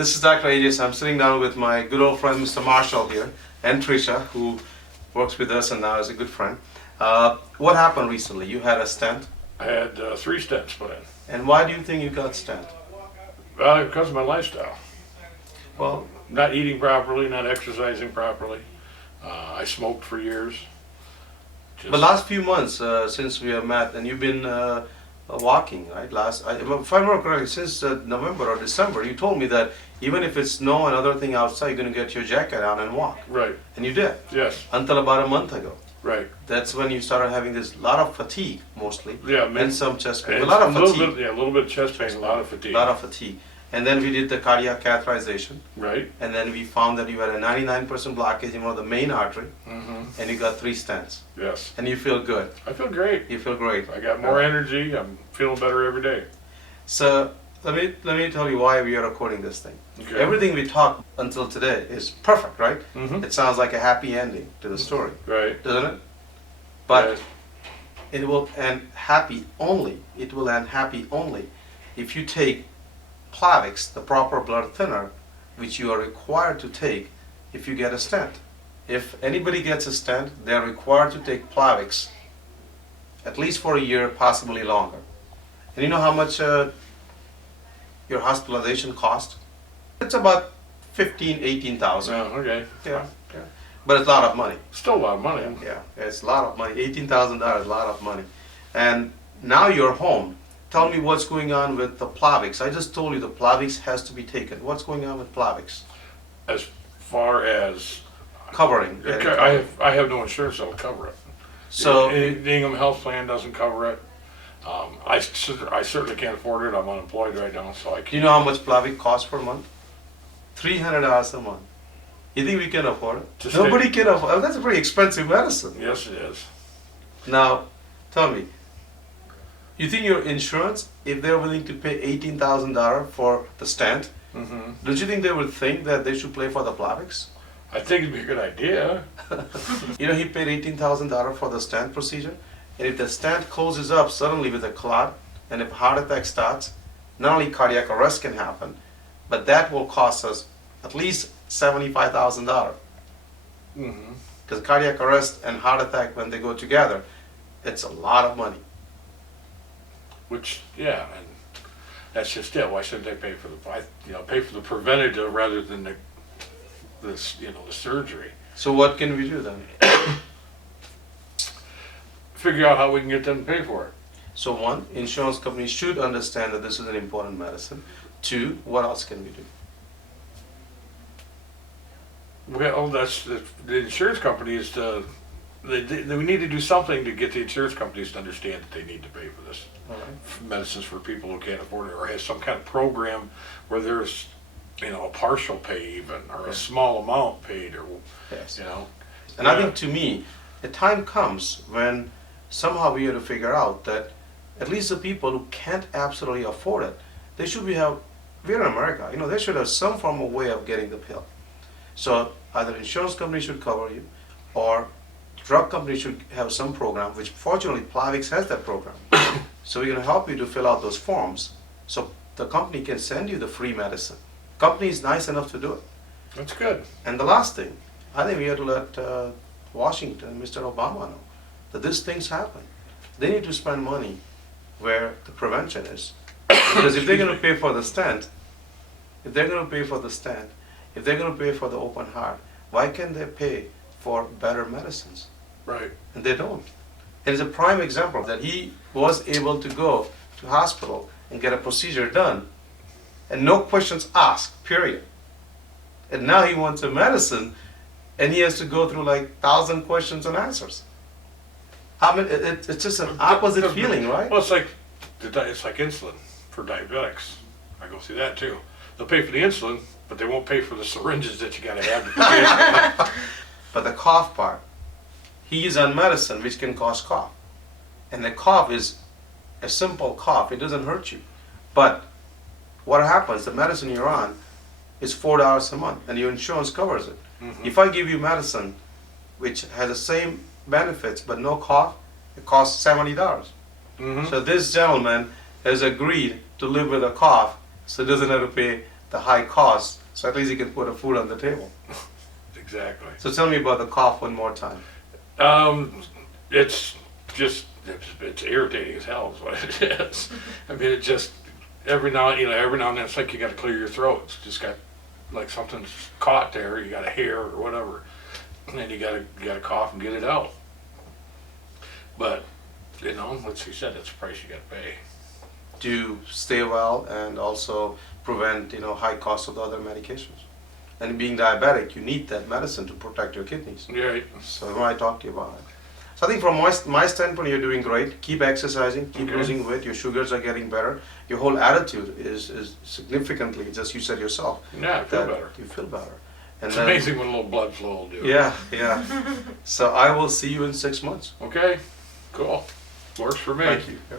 This is Dr. Aegis. I'm sitting down with my good old friend, Mr. Marshall here, and Trisha, who works with us and now is a good friend. What happened recently? You had a stent? I had 3 stents put in. And why do you think you got stent? Because of my lifestyle. Well, Not eating properly, not exercising properly. I smoked for years. the last few months since we have met, and you've been walking, right? If I remember correctly, since November or December, you told me that even if it's snow and other thing outside, you're going to get your jacket on and walk. Right. And you did. Yes. Until about a month ago. Right. That's when you started having this lot of fatigue, mostly. Yeah. And some chest pain. And A lot of fatigue. a little bit of chest pain, a lot of fatigue. A lot of fatigue. And then we did the cardiac catheterization. Right. And then we found that you had a 99% blockage in one of the main artery. Mm-hmm. And you got 3 stents. Yes. And you feel good. I feel great. You feel great. I got more energy. I'm feeling better every day. So let me tell you why we are recording this thing. Okay. Everything we talked until today is perfect, right? Mm-hmm. It sounds like a happy ending to the story, Right. doesn't it? But Right. it will end happy only. It will end happy only if you take Plavix, the proper blood thinner, which you are required to take if you get a stent. If anybody gets a stent, they are required to take Plavix at least for a year, possibly longer. And you know how much your hospitalization cost? It's about 18,000. Oh, okay. Yeah, yeah. But it's a lot of money. Still a lot of money. Yeah, it's a lot of money. $18,000 is a lot of money. And now you're home. Tell me what's going on with the Plavix. I just told you the Plavix has to be taken. What's going on with Plavix? As far as Covering. I have no insurance that'll cover it. So, the Ingham Health Plan doesn't cover it. I certainly can't afford it. I'm unemployed right now, so I do can't. you know how much Plavix costs per month? $300 a month. You think we can afford it? Just Nobody can afford it. That's a pretty expensive medicine. Yes, it is. Now, tell me, you think your insurance, if they're willing to pay $18,000 for the stent, Mm-hmm. don't you think they would think that they should pay for the Plavix? I think it'd be a good idea. You know, he paid $18,000 for the stent procedure, and if the stent closes up suddenly with a clot, and if a heart attack starts, not only cardiac arrest can happen, but that will cost us at least $75,000. Mm-hmm. Because cardiac arrest and heart attack, when they go together, it's a lot of money. Which, yeah, and that's just it. Why shouldn't they pay for pay for the preventative rather than the surgery? So what can we do then? Figure out how we can get them to pay for it. So one, insurance companies should understand that this is an important medicine. 2, what else can we do? Well, that's the insurance companies. We need to do something to get the insurance companies to understand that they need to pay for this All right. medicines for people who can't afford it, or have some kind of program where there's, a partial pay even, or a small amount paid, or Yes. And Yeah. I think to me, a time comes when somehow we have to figure out that at least the people who can't absolutely afford it, they should we're in America, they should have some form of way of getting the pill. So either insurance company should cover you, or drug company should have some program, which fortunately Plavix has that program. So we're going to help you to fill out those forms, so the company can send you the free medicine. Company is nice enough to do it. that's good. And the last thing, I think we have to let Washington, Mr. Obama know that these things happen. They need to spend money where the prevention is. Because if they're going to pay for the stent, if they're going to pay for the open heart, why can't they pay for better medicines? Right. And they don't. And it's a prime example that he was able to go to hospital and get a procedure done, and no questions asked, period. And now he wants a medicine, and he has to go through like 1,000 questions and answers. I mean, it's just an opposite feeling, right? Well, it's like insulin for diabetics. I go through that too. They'll pay for the insulin, but they won't pay for the syringes that you got to have to put in. But the cough part, he is on medicine which can cause cough. And the cough is a simple cough, it doesn't hurt you. But what happens, the medicine you're on is $4 a month, and your insurance covers it. Mhm. If I give you medicine which has the same benefits but no cough, it costs $70. Mhm. So this gentleman has agreed to live with a cough, so he doesn't have to pay the high cost, so at least he can put a food on the table. Exactly. So tell me about the cough one more time. It's just it's irritating as hell is what it is. I mean, it just every now and then it's like you got to clear your throat. It's just got like something's caught there. You got a hair or whatever, and then you got to cough and get it out. But what she said, it's the price you got to pay. To stay well and also prevent high cost of the other medications. And being diabetic, you need that medicine to protect your kidneys. Right. So when I talk to you about it. So I think from my standpoint, you're doing great. Keep exercising, keep losing weight. Your sugars are getting better. Your whole attitude is significantly, just you said yourself. Yeah, I feel better. You feel better. And It's then, amazing what a little blood flow will do. Yeah, yeah. So I will see you in 6 months. Okay, cool. Works for me. Thank you. Yeah.